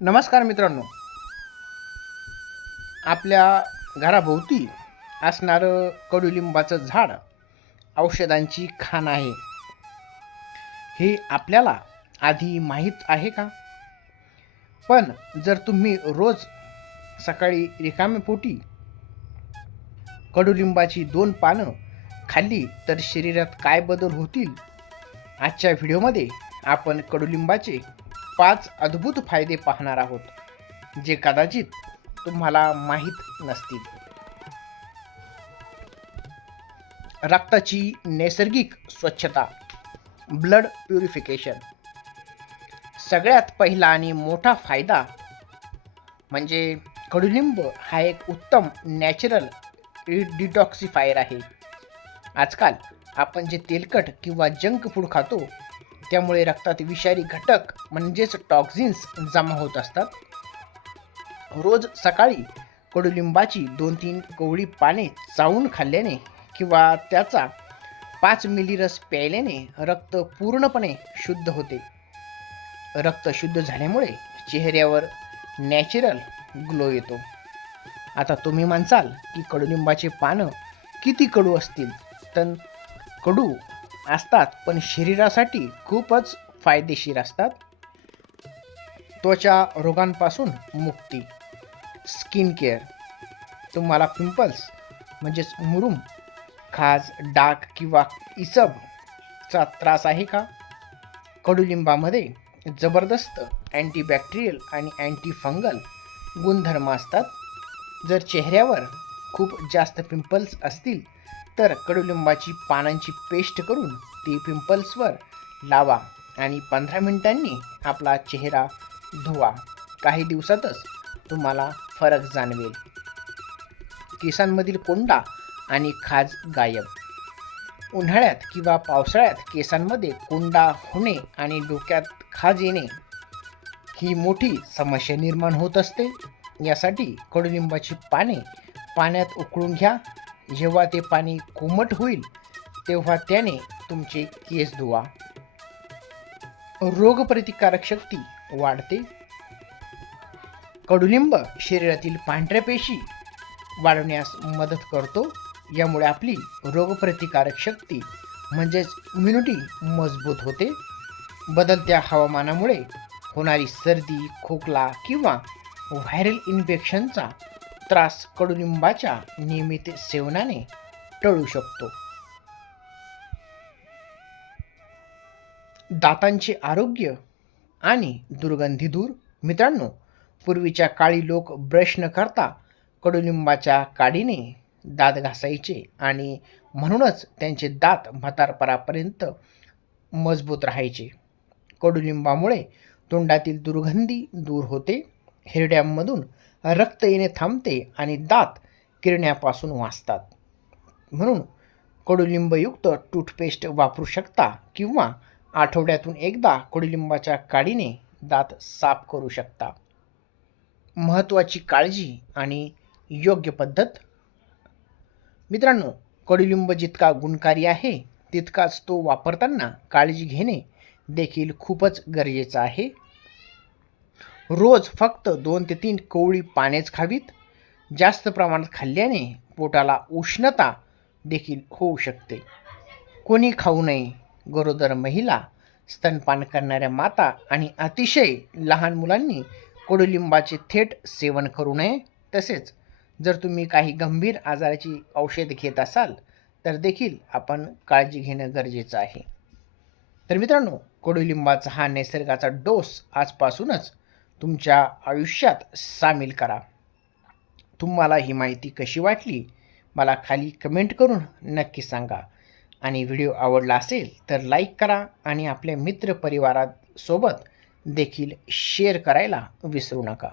नमस्कार मित्रांनो. आपल्या घराभोवती असणारं कडुलिंबाचं झाड औषधांची खाण आहे, हे आपल्याला आधी माहीत आहे का? पण जर तुम्ही रोज सकाळी रिकाम्या पोटी कडुलिंबाची 2 पानं खाल्ली तर शरीरात काय बदल होतील? आजच्या व्हिडिओमध्ये आपण कडुलिंबाचे 5 अद्भुत फायदे पाहणार आहोत, जे कदाचित तुम्हाला माहीत नसतील. रक्ताची नैसर्गिक स्वच्छता, ब्लड प्युरिफिकेशन. सगळ्यात पहिला आणि मोठा फायदा म्हणजे कडुलिंब हा एक उत्तम नॅचरल डिटॉक्सिफायर आहे. आजकाल आपण जे तेलकट किंवा जंक फूड खातो, त्यामुळे रक्तात विषारी घटक म्हणजेच टॉक्झिन्स जमा होत असतात. रोज सकाळी कडुलिंबाची 2-3 कोवळी पाने चावून खाल्ल्याने किंवा त्याचा 5 मिली रस प्यायल्याने रक्त पूर्णपणे शुद्ध होते. रक्त शुद्ध झाल्यामुळे चेहऱ्यावर नॅचरल ग्लो येतो. आता तुम्ही म्हणसाल की कडुलिंबाचे पानं किती कडू असतील? तर कडू असतात, पण शरीरासाठी खूपच फायदेशीर असतात. त्वचा रोगांपासून मुक्ती, स्किन केअर. तुम्हाला पिंपल्स म्हणजेच मुरूम, खाज, डाग किंवा इसबचा त्रास आहे का? कडुलिंबामध्ये जबरदस्त अँटीबॅक्टेरियल आणि अँटीफंगल गुणधर्म असतात. जर चेहऱ्यावर खूप जास्त पिंपल्स असतील तर कडुलिंबाची पानांची पेस्ट करून ती पिंपल्सवर लावा आणि 15 मिनिटांनी आपला चेहरा धुवा. काही दिवसातच तुम्हाला फरक जाणवेल. केसांमधील कोंडा आणि खाज गायब. उन्हाळ्यात किंवा पावसाळ्यात केसांमध्ये कोंडा होणे आणि डोक्यात खाज येणे ही मोठी समस्या निर्माण होत असते. यासाठी कडुलिंबाची पाने पाण्यात उकळून घ्या. जेव्हा ते पाणी कोमट होईल तेव्हा त्याने तुमचे केस धुवा. रोगप्रतिकारक शक्ती वाढते. कडुलिंब शरीरातील पांढऱ्या पेशी वाढवण्यास मदत करतो. यामुळे आपली रोगप्रतिकारक शक्ती म्हणजेच इम्युनिटी मजबूत होते. बदलत्या हवामानामुळे होणारी सर्दी, खोकला किंवा व्हायरल इन्फेक्शनचा त्रास कडुलिंबाच्या नियमित सेवनाने टळू शकतो. दातांचे आरोग्य आणि दुर्गंधी दूर. मित्रांनो, पूर्वीच्या काळी लोक ब्रश न करता कडुलिंबाच्या काडीने दात घासायचे आणि म्हणूनच त्यांचे दात म्हातारपणापर्यंत मजबूत राहायचे. कडुलिंबामुळे तोंडातील दुर्गंधी दूर होते, हिरड्यांमधून रक्त येणे थांबते आणि दात किरण्यापासून वाचतात. म्हणून कडुलिंबयुक्त टूथपेस्ट वापरू शकता किंवा आठवड्यातून एकदा कडुलिंबाच्या काडीने दात साफ करू शकता. महत्त्वाची काळजी आणि योग्य पद्धत. मित्रांनो, कडुलिंब जितका गुणकारी आहे तितकाच तो वापरताना काळजी घेणे देखील खूपच गरजेचं आहे. रोज फक्त 2 ते 3 कोवळी पानेच खावीत. जास्त प्रमाणात खाल्ल्याने पोटाला उष्णता देखील होऊ शकते. कोणी खाऊ नये. गरोदर महिला, स्तनपान करणाऱ्या माता आणि अतिशय लहान मुलांनी कडुलिंबाचे थेट सेवन करू नये. तसेच जर तुम्ही काही गंभीर आजाराची औषध घेत असाल तर देखील आपण काळजी घेणं गरजेचं आहे. तर मित्रांनो, कडुलिंबाचा हा निसर्गाचा डोस आजपासूनच तुमच्या आयुष्यात सामील करा. तुम्हाला ही माहिती कशी वाटली मला खाली कमेंट करून नक्की सांगा. आणि व्हिडिओ आवडला असेल तर लाईक करा आणि आपल्या मित्रपरिवारासोबत देखील शेअर करायला विसरू नका.